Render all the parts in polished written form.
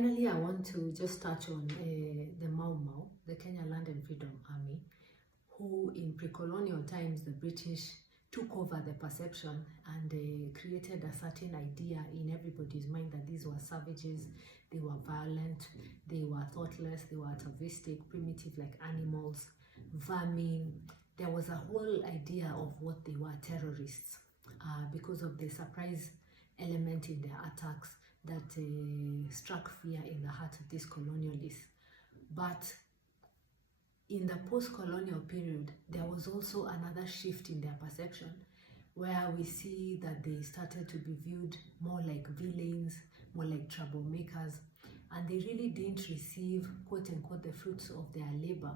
Finally, I want to just touch on the Mau Mau, the Kenya Land and Freedom Army, who in pre-colonial times, the British took over the perception and created a certain idea in everybody's mind that these were savages, they were violent, they were thoughtless, they were atavistic, primitive like animals, vermin. There was a whole idea of what they were, terrorists, because of the surprise element in their attacks that struck fear in the heart of these colonialists. But in the post-colonial period, there was also another shift in their perception, where we see that they started to be viewed more like villains, more like troublemakers, and they really didn't receive, quote-unquote, the fruits of their labor,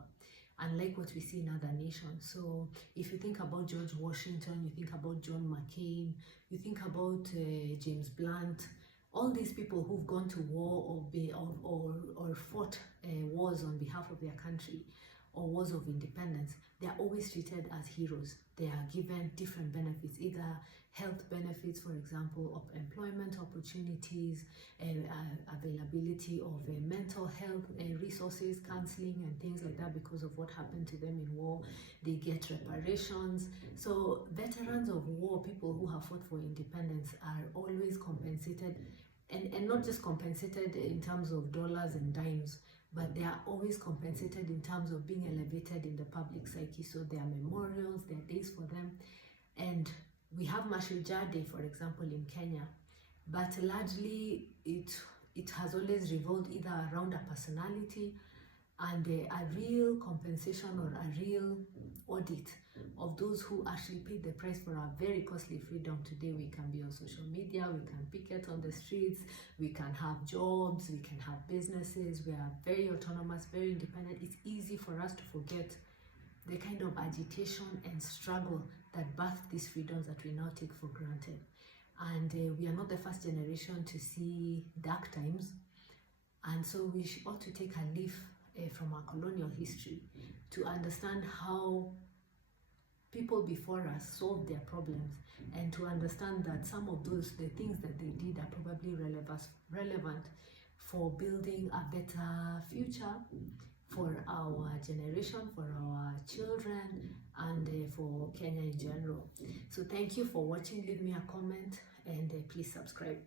unlike what we see in other nations. So if you think about George Washington, you think about John McCain, you think about James Blunt, all these people who've gone to war or fought wars on behalf of their country, or wars of independence, they are always treated as heroes. They are given different benefits, either health benefits, for example, of employment opportunities, availability of mental health resources, counseling and things like that because of what happened to them in war. They get reparations. So veterans of war, people who have fought for independence, are always compensated, and not just compensated in terms of dollars and dimes, but they are always compensated in terms of being elevated in the public psyche. So there are memorials, there are days for them. And we have Mashujaa Day, for example, in Kenya, but largely it has always revolved either around a personality and a real compensation or a real audit of those who actually paid the price for our very costly freedom. Today we can be on social media, we can picket on the streets, we can have jobs, we can have businesses, we are very autonomous, very independent. It's easy for us to forget the kind of agitation and struggle that birthed these freedoms that we now take for granted. And we are not the first generation to see dark times, and so we ought to take a leaf from our colonial history to understand how people before us solved their problems, and to understand that some of the things that they did are probably relevant for building a better future for our generation, for our children, and for Kenya in general. So thank you for watching. Leave me a comment and please subscribe.